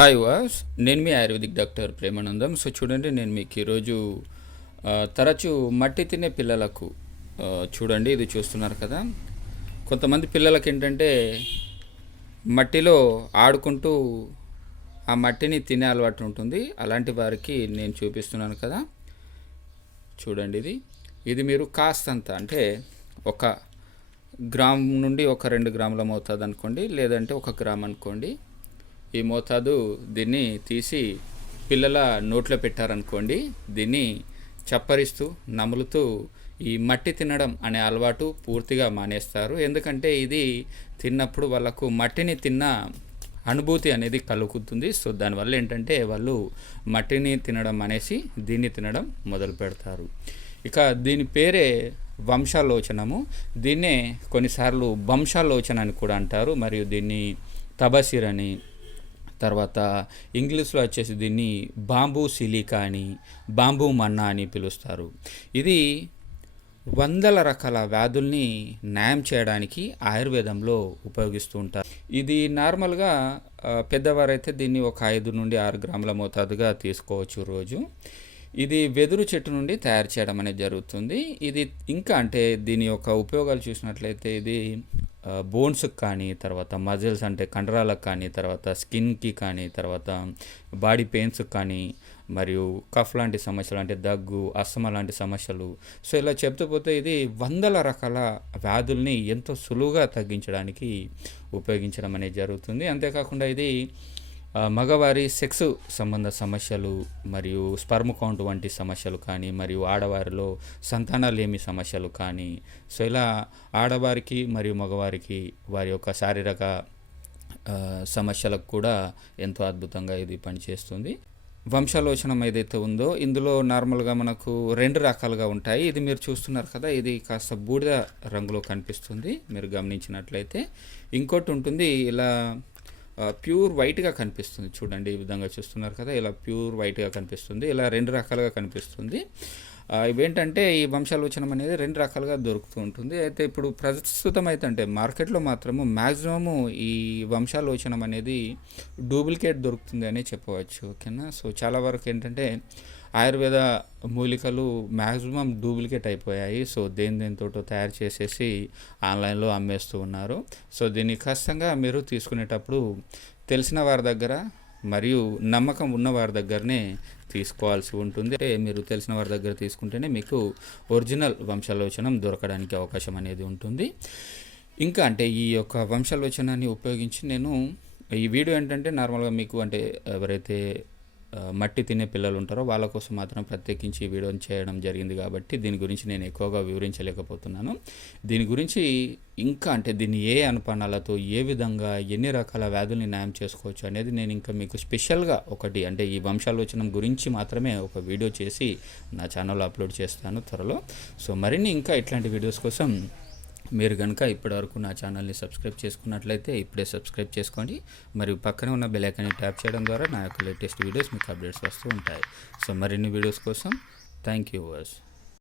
Hi వాస్ నేను మీ ఆయుర్వేదిక్ డాక్టర్ ప్రేమానందం. సో చూడండి నేను మీకు ఈరోజు తరచూ మట్టి తినే పిల్లలకు చూడండి ఇది చూస్తున్నారు కదా. కొంతమంది పిల్లలకి ఏంటంటే మట్టిలో ఆడుకుంటూ ఆ మట్టిని తినే అలవాటు ఉంటుంది. అలాంటి వారికి నేను చూపిస్తున్నాను కదా. చూడండి ఇది. ఇది మీరు కాస్తంత అంటే ఒక గ్రామ్ నుండి ఒక రెండు గ్రాముల మోతాదు అనుకోండి లేదంటే ఒక గ్రామ్ అనుకోండి. ఈ మోతాదు దీన్ని తీసి పిల్లల నోట్లో పెట్టారనుకోండి దీన్ని చప్పరిస్తూ నములుతూ ఈ మట్టి తినడం అనే అలవాటు పూర్తిగా మానేస్తారు. ఎందుకంటే ఇది తిన్నప్పుడు వాళ్ళకు మట్టిని తిన్న అనుభూతి అనేది కలుగుతుంది. సో దానివల్ల ఏంటంటే వాళ్ళు మట్టిని తినడం అనేసి దీన్ని తినడం మొదలు పెడతారు. ఇక దీని పేరే వంశాలోచనము. దీన్నే కొన్నిసార్లు వంశాలోచన అని కూడా అంటారు. మరియు దీన్ని తబసిర్ అని తర్వాత ఇంగ్లీష్లో వచ్చేసి దీన్ని బాంబూ సిలికా అని బాంబూ మన్నా అని పిలుస్తారు. ఇది వందల రకాల వ్యాధుల్ని న్యాయం చేయడానికి ఆయుర్వేదంలో ఉపయోగిస్తూ ఉంటారు. ఇది నార్మల్గా పెద్దవారైతే దీన్ని ఒక ఐదు నుండి ఆరు గ్రాముల మోతాదుగా తీసుకోవచ్చు రోజు. ఇది వెదురు చెట్టు నుండి తయారు చేయడం అనేది జరుగుతుంది. ఇది ఇంకా అంటే దీని యొక్క ఉపయోగాలు చూసినట్లయితే ఇది బోన్స్కి కానీ తర్వాత మజిల్స్ అంటే కండరాలకు కానీ తర్వాత స్కిన్కి కానీ తర్వాత బాడీ పెయిన్స్కి కానీ మరియు కఫ్ లాంటి సమస్యలు అంటే దగ్గు అస్తమా లాంటి సమస్యలు. సో ఇలా చెప్తూ పోతే ఇది వందల రకాల వ్యాధుల్ని ఎంతో సులువుగా తగ్గించడానికి ఉపయోగించడం అనేది జరుగుతుంది. అంతేకాకుండా ఇది మగవారి సెక్స్ సంబంధ సమస్యలు మరియు స్పర్మ్ కౌంట్ వంటి సమస్యలు కానీ మరియు ఆడవారిలో సంతానలేమి సమస్యలు కానీ. సో ఇలా ఆడవారికి మరియు మగవారికి వారి యొక్క శారీరక సమస్యలకు కూడా ఎంతో అద్భుతంగా ఇది పనిచేస్తుంది. వంశాలోచనం ఏదైతే ఉందో ఇందులో నార్మల్గా మనకు రెండు రకాలుగా ఉంటాయి. ఇది మీరు చూస్తున్నారు కదా ఇది కాస్త బూడిద రంగులో కనిపిస్తుంది. మీరు గమనించినట్లయితే. ఇంకోటి ఉంటుంది ఇలా ప్యూర్ వైట్గా కనిపిస్తుంది. చూడండి ఈ విధంగా చూస్తున్నారు కదా ఇలా ప్యూర్ వైట్గా కనిపిస్తుంది. ఇలా రెండు రకాలుగా కనిపిస్తుంది. ఇవేంటంటే ఈ వంశాలోచనం అనేది రెండు రకాలుగా దొరుకుతూ ఉంటుంది. అయితే ఇప్పుడు ప్రస్తుతం అయితే అంటే మార్కెట్లో మాత్రము మ్యాక్సిమము ఈ వంశాలోచనం అనేది డూప్లికేట్ దొరుకుతుంది అని చెప్పవచ్చు. ఓకేనా? సో చాలా వరకు ఏంటంటే ఆయుర్వేద మూలికలు మ్యాక్సిమం డూప్లికేట్ అయిపోయాయి. సో దేని దేనితోటో తయారు చేసేసి ఆన్లైన్లో అమ్మేస్తూ ఉన్నారు. సో దీన్ని ఖచ్చితంగా మీరు తీసుకునేటప్పుడు తెలిసిన వారి దగ్గర మరియు నమ్మకం ఉన్న వారి దగ్గరనే తీసుకోవాల్సి ఉంటుంది. అంటే మీరు తెలిసిన వారి దగ్గర తీసుకుంటేనే మీకు ఒరిజినల్ వంశాలోచనం దొరకడానికి అవకాశం అనేది ఉంటుంది. ఇంకా అంటే ఈ యొక్క వంశాలోచనాన్ని ఉపయోగించి నేను ఈ వీడియో ఏంటంటే నార్మల్గా మీకు అంటే ఎవరైతే మట్టి తినే పిల్లలు ఉంటారో వాళ్ళ కోసం మాత్రం ప్రత్యేకించి ఈ వీడియోని చేయడం జరిగింది కాబట్టి దీని గురించి నేను ఎక్కువగా వివరించలేకపోతున్నాను. దీని గురించి ఇంకా అంటే దీన్ని ఏ అనుపానాలతో ఏ విధంగా ఎన్ని రకాల వ్యాధుల్ని న్యాయం చేసుకోవచ్చు అనేది నేను ఇంకా మీకు స్పెషల్గా ఒకటి అంటే ఈ వంశాలోచనం గురించి మాత్రమే ఒక వీడియో చేసి నా ఛానల్లో అప్లోడ్ చేస్తాను త్వరలో. సో మరిన్ని ఇంకా ఇట్లాంటి వీడియోస్ కోసం మీరు కనుక ఇప్పటివరకు నా ఛానల్ని సబ్స్క్రైబ్ చేసుకున్నట్లయితే ఇప్పుడే సబ్స్క్రైబ్ చేసుకోండి. మరియు పక్కనే ఉన్న బెల్ ఐకాన్ని ట్యాప్ చేయడం ద్వారా నా యొక్క లేటెస్ట్ వీడియోస్ మీకు అప్డేట్స్ వస్తూ ఉంటాయి. సో మరిన్ని వీడియోస్ కోసం థ్యాంక్ యూ వర్స్